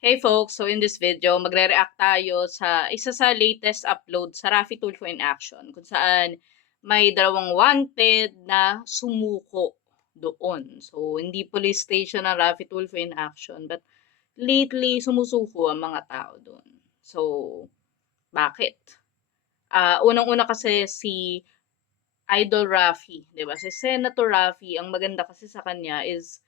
Hey folks, so in this video, magre-react tayo sa isa sa latest upload sa Raffy Tulfo in Action kung saan may dalawang wanted na sumuko doon. So, hindi police station ang Raffy Tulfo in Action but lately sumusuko ang mga tao doon. So, bakit? Unang-una kasi si Idol Raffy, 'di ba? Si Senator Raffy, ang maganda kasi sa kanya is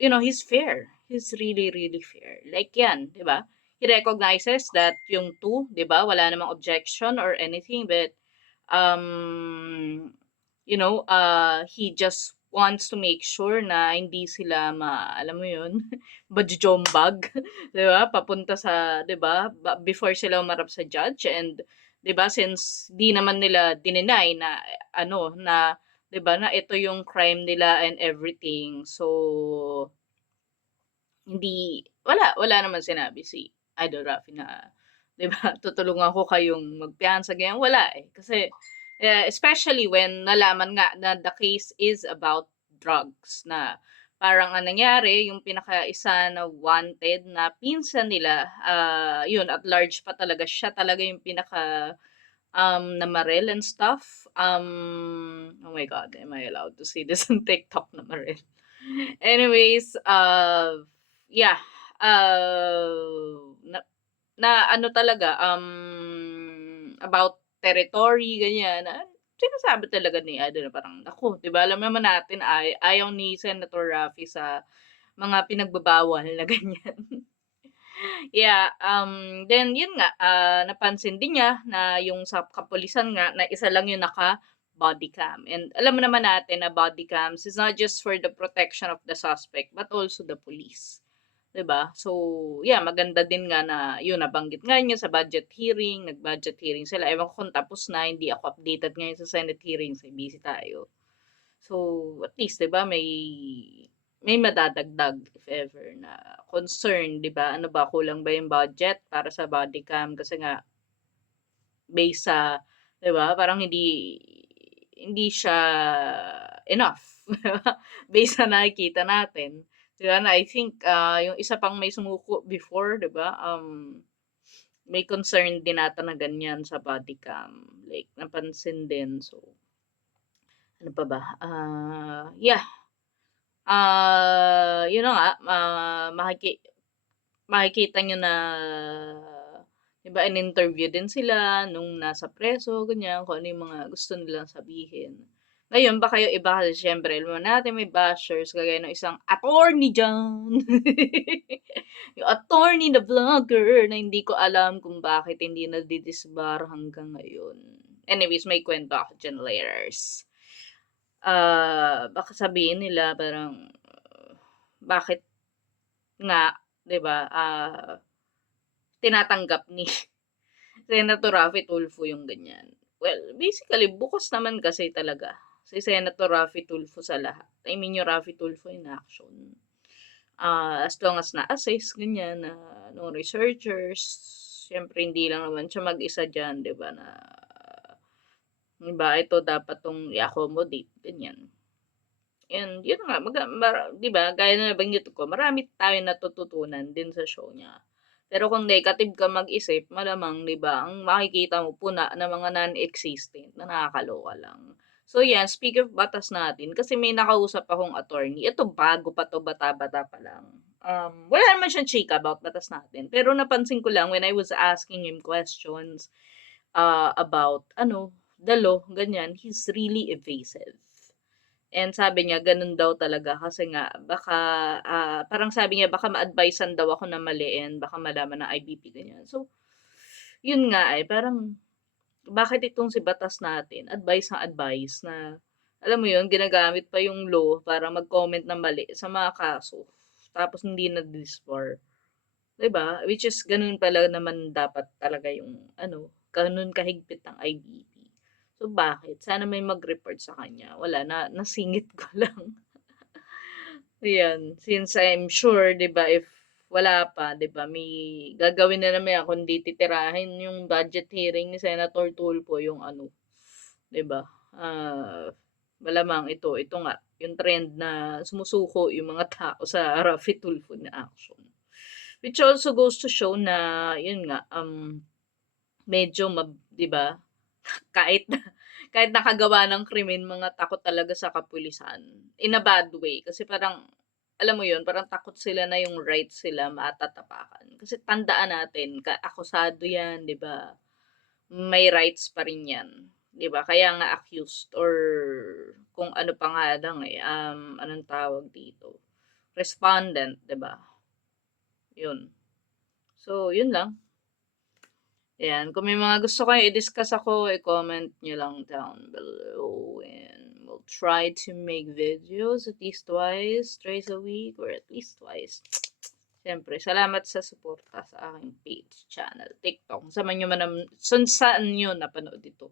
he's fair. He's really, really fair. Like yan, 'di ba? He recognizes that yung two, 'di ba, wala namang objection or anything, but he just wants to make sure na hindi sila alam mo yun, bajojombag, 'di ba? Papunta sa, 'di ba, before sila umarap sa judge and 'di ba, since di naman nila dininay na na 'di ba, na ito yung crime nila and everything. So, wala naman sinabi si Idol Rafi na 'di ba, tutulungan ko kayong magpiyansa ganyan, wala, eh. Kasi, especially when nalaman nga na the case is about drugs na parang ang nangyari yung pinakaisa na wanted na pinsan nila, yun at large pa talaga, siya talaga yung namaril and stuff. Oh my God, am I allowed to see this on TikTok, namaril? Anyways, yeah, na na ano talaga, about territory, ganyan, sinasabi talaga ni Ado na parang, naku, 'di ba alam naman natin ayaw ni Senator Raffy sa mga pinagbabawal na ganyan. Yeah, then yun nga, napansin din niya na yung sa kapulisan nga na isa lang yung naka-body cam. And alam mo naman natin na body cams is not just for the protection of the suspect but also the police. 'Di ba? So, yeah, maganda din nga na yun nabanggit nga niya sa budget hearing, nag-budget hearing sila. Ewan ko kung tapos na, hindi ako updated ngayon sa Senate hearings, eh, busy tayo. So, at least 'di ba may madadagdag if ever na concern, 'di ba? Ano ba, kulang ba yung budget para sa body cam kasi nga based sa 'di ba, parang hindi hindi siya enough, 'di ba? Based sa nakikita natin, 'di ba, na I think, yung isa pang may sumuko before, 'di ba, may concern din ata na ganyan sa body cam, like napansin din. So, ano pa ba? Yeah. Yun na nga, makikita niyo na 'di ba in-interview din sila nung nasa preso, ganyan, kung ano yung mga gusto nilang sabihin. Ngayon baka yung iba kasi siyempre alam naman natin may bashers kagaya ng isang attorney diyan. Yung attorney na vlogger na hindi ko alam kung bakit hindi nadi-disbar hanggang ngayon. Anyways, may kwento ako diyan laters. Baka sabihin nila parang, bakit nga, 'di ba, tinatanggap ni Senator Raffy Tulfo yung ganyan. Well, basically bukas naman kasi talaga si Senator Raffy Tulfo sa lahat. I mean yung Raffy Tulfo in action. As long as na-assess ganyan na nung researchers, siyempre hindi lang naman siya mag-isa diyan, 'di ba, na 'di ba, ito dapat 'tong i-accommodate, ganyan. And yun nga, 'di ba, gaya na nabanggit ko, marami tayong natututunan din sa show niya. Pero kung negative ka mag-isip, malamang 'di ba, ang makikita mo puna ng mga non-existent na nakakaloka lang. So yan, speak of batas natin, kasi may nakausap akong attorney, ito bago pa 'to, bata-bata pa lang. Wala naman siyang chika about batas natin, pero napansin ko lang when I was asking him questions, about the law, ganyan, he's really evasive. And sabi niya gano'n daw talaga kasi nga baka, parang sabi niya baka ma-advice-an daw ako na mali and baka malaman ng IBP ganyan. So, yun nga, eh, parang bakit itong si batas natin advice na alam mo yun, ginagamit pa yung law para mag-comment ng mali sa mga kaso tapos hindi na-disbar, 'di ba? Which is gano'n pala naman dapat talaga yung gano'n kahigpit ang IBP. So, bakit? Sana may mag-report sa kanya, wala nasingit ko lang. Ayan, since I'm sure 'di ba if wala pa 'di ba may gagawin na naman yan kundi titirahin yung budget hearing ni Senator Tulfo yung 'di ba, malamang ito nga yung trend na sumusuko yung mga tao sa Raffy Tulfo na action. Which also goes to show na, yun nga, medyo 'di ba, kahit na kahit nakagawa ng krimen mga takot talaga sa kapulisan, in a bad way. Kasi parang, alam mo yun, parang takot sila na yung rights sila matatapakan. Kasi tandaan natin akusado 'yan, 'di ba? May rights pa rin 'yan, 'di ba? Kaya nga accused or kung ano pa nga lang, anong tawag dito, respondent, 'di ba? Yun. So, yun lang. Ayan, kung may mga gusto kayong i-discuss ako, i-comment nyo lang down below and we'll try to make videos at least twice, thrice a week, or at least twice. Siyempre, salamat sa suporta sa aking page, channel, TikTok. Saan nyo napanood ito.